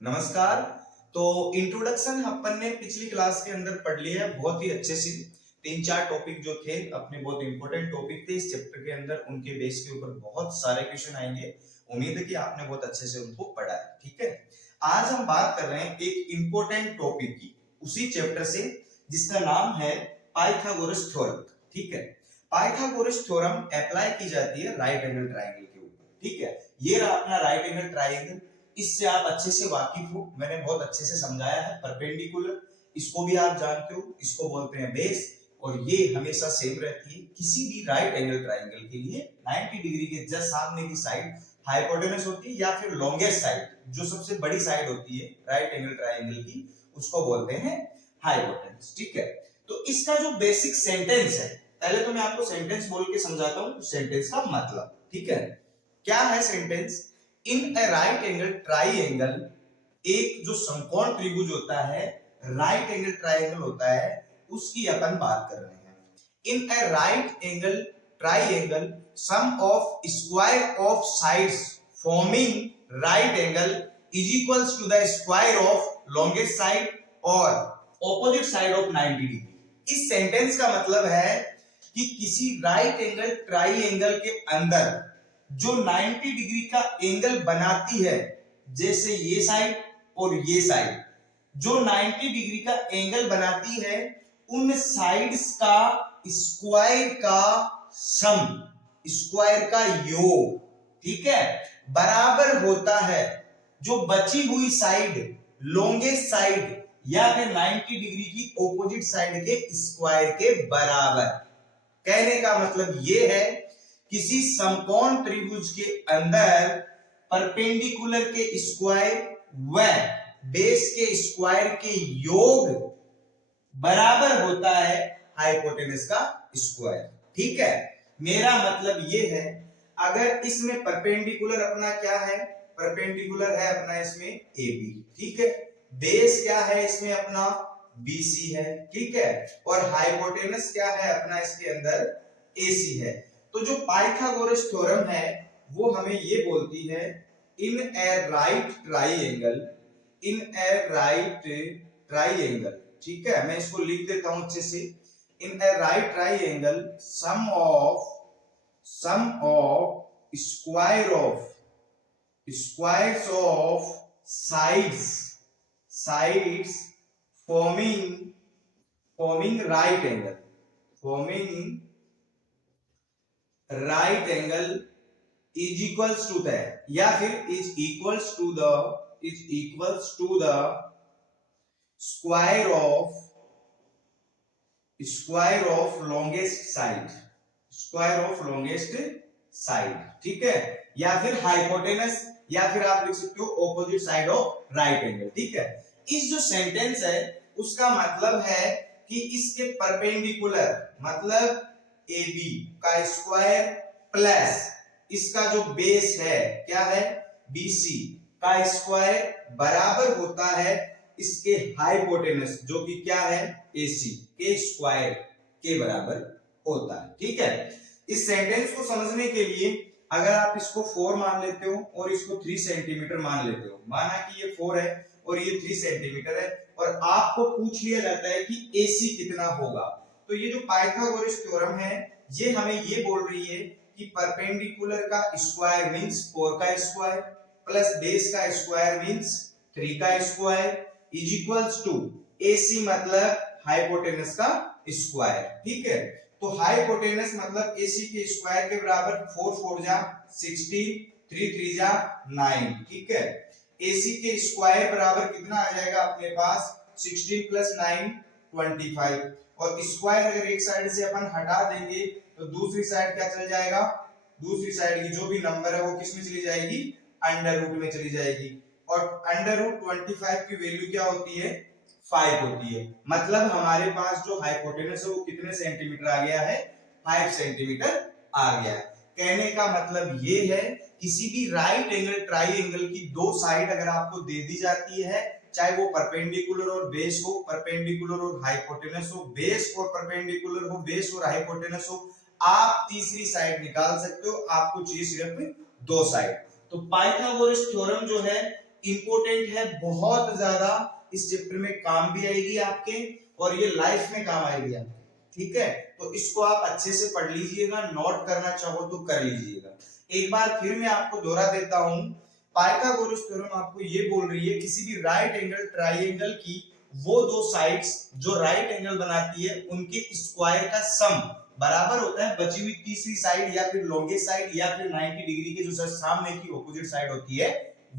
नमस्कार। तो इंट्रोडक्शन अपन ने पिछली क्लास के अंदर पढ़ लिया है बहुत ही अच्छे से। तीन चार टॉपिक जो थे अपने बहुत इंपॉर्टेंट टॉपिक थे इस चैप्टर के अंदर, उनके बेस के ऊपर बहुत सारे क्वेश्चन आएंगे। उम्मीद है कि आपने बहुत अच्छे से उनको पढ़ा है। ठीक है, आज हम बात कर रहे हैं एक इंपॉर्टेंट टॉपिक की, उसी चैप्टर से, जिसका नाम है पाइथागोरस थ्योरम। ठीक है, पाइथागोरस थ्योरम अप्लाई की जाती है राइट एंगल ट्राइंगल के ऊपर। ठीक है, ये रहा अपना राइट एंगल ट्राइंगल। इससे आप अच्छे से वाकिफ हो, मैंने बहुत अच्छे से समझाया है। परपेंडिकुलर, इसको भी आप जानते हो, इसको बोलते हैं बेस, और ये हमेशा सेम रहती है किसी भी राइट एंगल ट्राइंगल के लिए। 90 डिग्री के जस्ट सामने की साइड हाइपोटेनस होती है, या फिर लॉन्गेस्ट साइड, जो सबसे बड़ी साइड होती है राइट एंगल ट्राइंगल की, उसको बोलते हैं हाइपोटेनस। ठीक है, तो इसका जो बेसिक सेंटेंस है, पहले तो मैं आपको सेंटेंस बोल के समझाता हूं सेंटेंस का मतलब। ठीक है, क्या है sentence? In a right angle triangle, एक जो समकोण त्रिभुज होता है, राइट एंगल ट्राइंगल होता है, उसकी अपन बात कर रहे हैं। In a right angle triangle, sum of square of sides forming right angle is equals to the square of longest side और ऑपोजिट साइड ऑफ 90 डिग्री। इस सेंटेंस का मतलब है कि किसी राइट एंगल ट्राइंगल के अंदर जो 90 डिग्री का एंगल बनाती है, जैसे ये साइड और ये साइड, जो 90 डिग्री का एंगल बनाती है, उन साइड्स का स्क्वायर का सम, स्क्वायर का योग, ठीक है, बराबर होता है जो बची हुई साइड, लॉन्गेस्ट साइड या फिर 90 डिग्री की ऑपोजिट साइड के स्क्वायर के बराबर। कहने का मतलब यह है, किसी समकोण त्रिभुज के अंदर परपेंडिकुलर के स्क्वायर व बेस के स्क्वायर के योग बराबर होता है हाइपोटेनस का स्क्वायर। ठीक है, मेरा मतलब यह है, अगर इसमें परपेंडिकुलर अपना क्या है, परपेंडिकुलर है अपना इसमें AB। ठीक है, बेस क्या है इसमें अपना BC है। ठीक है, और हाइपोटेनस क्या है अपना इसके अंदर AC है। तो जो पाइथागोरस थ्योरम है वो हमें ये बोलती है, in a right triangle, in a right triangle, ठीक है, मैं इसको लिख देता हूं अच्छे से। In a right triangle, sum of squares of sides forming right angle is equals to the, या फिर is equals to the square of longest side. ठीक है, या फिर हाइपोटेनस, या फिर आप लिख सकते हो opposite side of right angle. ठीक है, इस जो सेंटेंस है उसका मतलब है कि इसके परपेंडिकुलर, मतलब AB का स्क्वायर प्लस इसका जो बेस है क्या है BC का स्क्वायर बराबर होता है इसके हाइपोटेनस, जो कि क्या है AC के स्क्वायर के बराबर होता है। ठीक है, इस सेंटेंस को समझने के लिए अगर आप इसको 4 मान लेते हो और इसको 3 सेंटीमीटर मान लेते हो, माना कि ये 4 है और ये 3 सेंटीमीटर है, और आपको पूछ लिया जाता है कि AC कितना होगा, तो ये जो पाइथागोरस थ्योरम है ये हमें ये बोल रही है कि परपेंडिकुलर का स्क्वायर मींस 4 का स्क्वायर प्लस बेस का स्क्वायर मींस 3 का square is equals to AC मतलब हाइपोटेनस का स्क्वायर। ठीक है, तो हाइपोटेनस मतलब AC के स्क्वायर के बराबर 4 4 जा 16, 3 3 जा 9। ठीक है, AC के स्क्वायर बराबर कितना आ जाएगा अपने पास 16 प्लस 9 25, और स्क्वायर अगर एक साइड से अपन हटा देंगे तो दूसरी साइड क्या चल जाएगा, दूसरी साइड की जो भी नंबर है वो किस में चली जाएगी, अंडर रूट में चली जाएगी, और अंडर रूट 25 की वैल्यू क्या होती है 5 होती है। मतलब हमारे पास जो हाइपोटेनस है वो कितने सेंटीमीटर आ गया है, 5 सेंटीमीटर आ गया है। कहने का मतलब ये है, किसी भी राइट एंगल ट्राइंगल की दो साइड अगर आपको दे दी जाती है, चाहे वो परपेंडिकुलर और बेस हो, परपेंडिकुलर और हाइपोटेनस हो, बेस और परपेंडिकुलर हो, बेस और हाइपोटेनस हो, आप तीसरी साइड निकाल सकते हो, आपको चाहिए सिर्फ दो साइड। तो पाइथागोरस थ्योरम जो है इंपॉर्टेंट है बहुत ज्यादा, इस चैप्टर में काम भी आएगी आपके और ये लाइफ में काम आएगी आपके, ठीक है। तो इसको आप अच्छे से पढ़ लीजिएगा, नोट करना चाहो तो कर लीजिएगा। एक बार फिर मैं आपको दोहरा देता हूं, पाइथागोरस थ्योरम आपको ये बोल रही है किसी भी राइट एंगल ट्राइंगल की वो दो साइड्स जो राइट एंगल बनाती है उनके स्क्वायर का सम बराबर होता है बची हुई तीसरी साइड या फिर लॉन्गेस्ट साइड या फिर 90 डिग्री के जो सामने की ऑपोजिट साइड होती है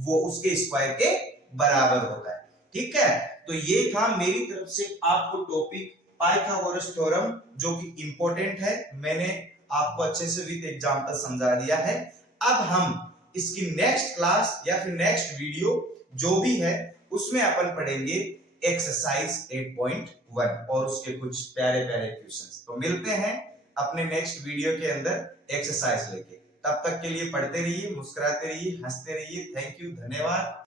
वो उसके स्क्वायर के बराबर होता है, ठीक है। तो ये था मेरी तरफ से आपको टॉपिक पाइथागोरस थ्योरम जो कि इंपॉर्टेंट है, मैंने आपको अच्छे से विद एग्जांपल समझा दिया है। अब हम इसकी नेक्स्ट क्लास या फिर नेक्स्ट वीडियो जो भी है उसमें अपन पढ़ेंगे एक्सरसाइज 8.1 और उसके कुछ प्यारे प्यारे क्वेश्चंस। तो मिलते हैं अपने नेक्स्ट वीडियो के अंदर एक्सरसाइज लेके, तब तक के लिए पढ़ते रहिए, मुस्कुराते रहिए, हंसते रहिए। थैंक यू, धन्यवाद।